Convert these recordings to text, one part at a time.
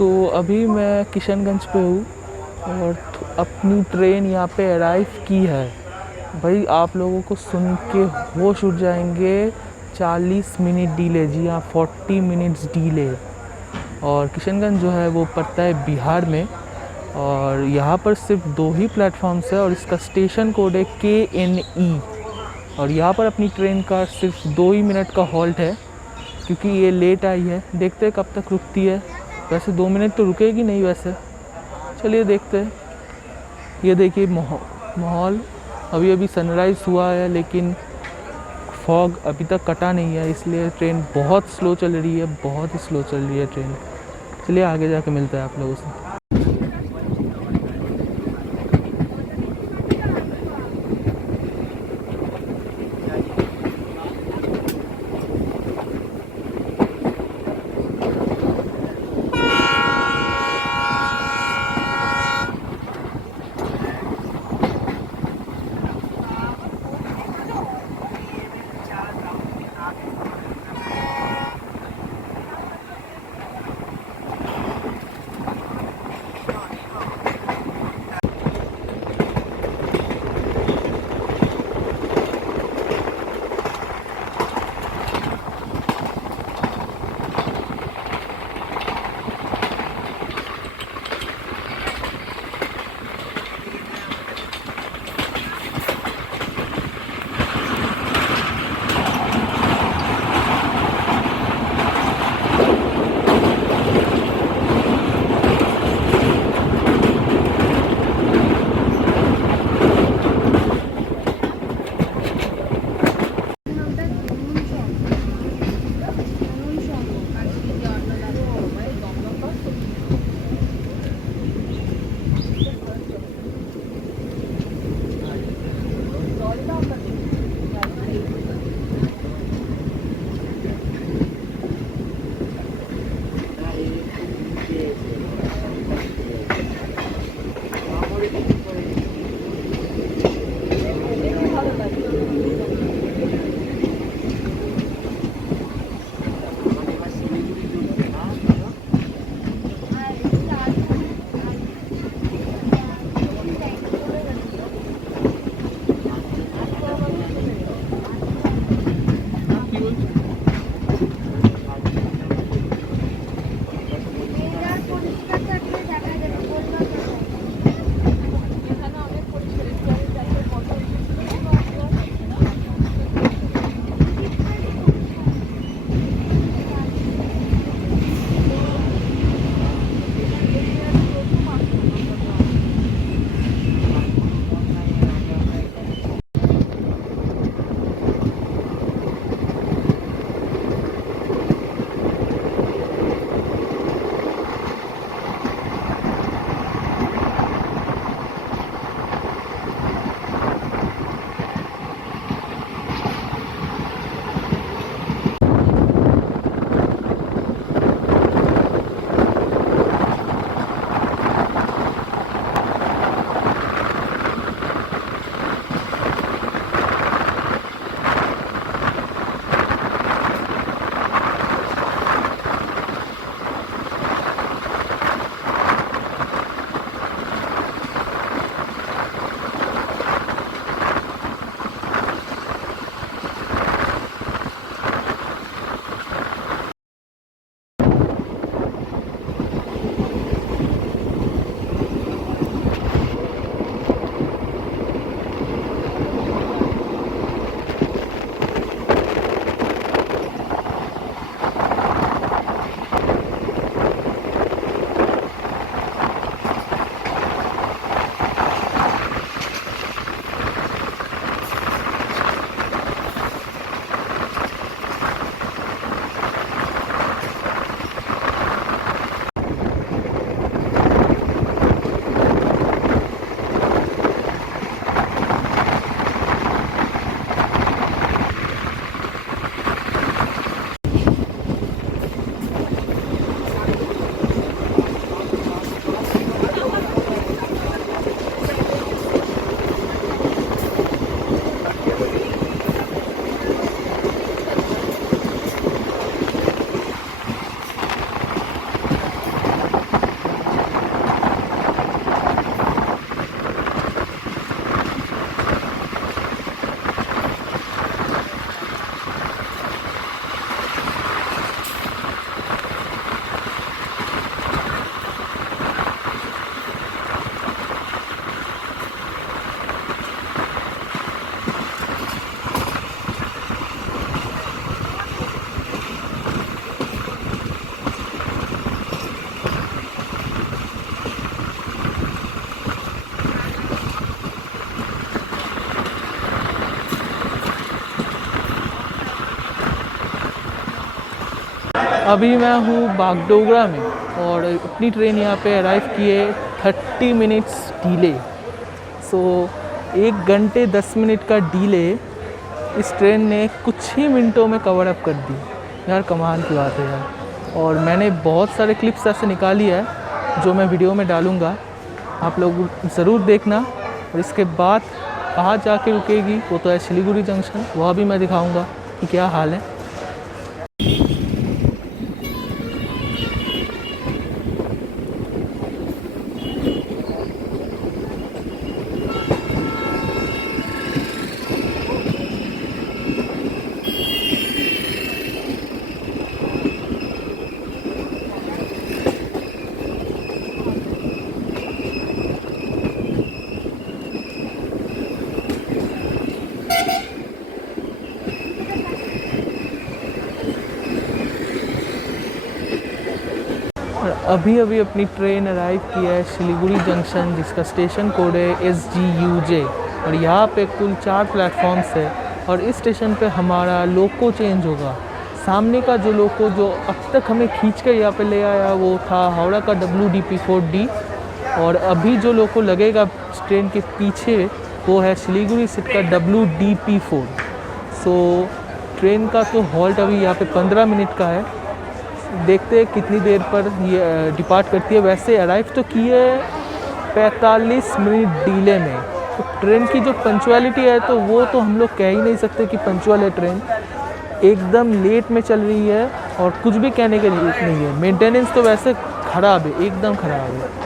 अभी मैं किशनगंज पे हूँ और अपनी ट्रेन यहाँ पे अराइव की है। भाई आप लोगों को सुन के होश उड़ जाएंगे। 40 मिनट डिले, जी हाँ 40 मिनट्स डिले। और किशनगंज जो है वो पड़ता है बिहार में और यहाँ पर सिर्फ 2 ही प्लेटफॉर्म्स है और इसका स्टेशन कोड है KNE। और यहाँ पर अपनी ट्रेन का सिर्फ 2 ही मिनट का हॉल्ट है क्योंकि ये लेट आई है। देखते हैं कब तक रुकती है। वैसे 2 मिनट तो रुकेगी नहीं वैसे, चलिए देखते हैं। ये देखिए माहौल, अभी अभी सनराइज़ हुआ है लेकिन फॉग अभी तक कटा नहीं है, इसलिए ट्रेन बहुत स्लो चल रही है, बहुत ही स्लो चल रही है ट्रेन। चलिए आगे जाके मिलते हैं आप लोगों से। अभी मैं हूँ बागडोगरा में और अपनी ट्रेन यहाँ पे अराइव की है 30 मिनट्स डीले। सो 1 घंटे 10 मिनट का डीले इस ट्रेन ने कुछ ही मिनटों में कवर अप कर दी। यार कमाल की बात है यार। और मैंने बहुत सारे क्लिप्स ऐसे निकाली है जो मैं वीडियो में डालूँगा, आप लोग ज़रूर देखना। और इसके बाद कहाँ जाके रुकेगी वो तो है सिलीगुड़ी जंक्शन, वह भी मैं दिखाऊँगा कि क्या हाल है। और अभी अभी अपनी ट्रेन अराइव की है सिलीगुड़ी जंक्शन, जिसका स्टेशन कोड है SGUJ। और यहाँ पे कुल 4 प्लेटफॉर्म्स है और इस स्टेशन पे हमारा लोको चेंज होगा। सामने का जो लोको जो अब तक हमें खींच कर यहाँ पे ले आया वो था हावड़ा का WDP4D। और अभी जो लोको लगेगा ट्रेन के पीछे वो है सिलीगुड़ी सिटी का WDP4। सो ट्रेन का तो हॉल्ट अभी यहाँ पे 15 मिनट का है, देखते हैं कितनी देर पर ये डिपार्ट करती है। वैसे अराइव तो की है 45 मिनट डीले में। तो ट्रेन की जो पंचुअलिटी है तो वो तो हम लोग कह ही नहीं सकते कि पंचुअल है ट्रेन, एकदम लेट में चल रही है और कुछ भी कहने के लिए नहीं है। मेंटेनेंस तो वैसे ख़राब है, एकदम ख़राब है।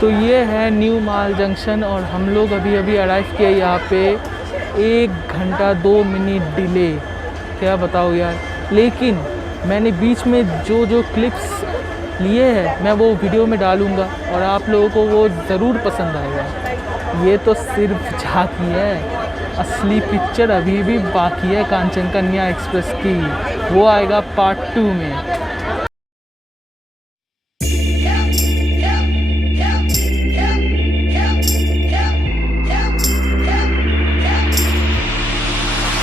तो ये है न्यू माल जंक्शन और हम लोग अभी अभी अराइव किए यहाँ पे 1 घंटा 2 मिनट डिले। क्या बताओ यार, लेकिन मैंने बीच में जो जो क्लिप्स लिए हैं मैं वो वीडियो में डालूँगा और आप लोगों को वो ज़रूर पसंद आएगा। ये तो सिर्फ झांकी है, असली पिक्चर अभी भी बाकी है कांचनकन्या एक्सप्रेस की, वो आएगा पार्ट 2 में।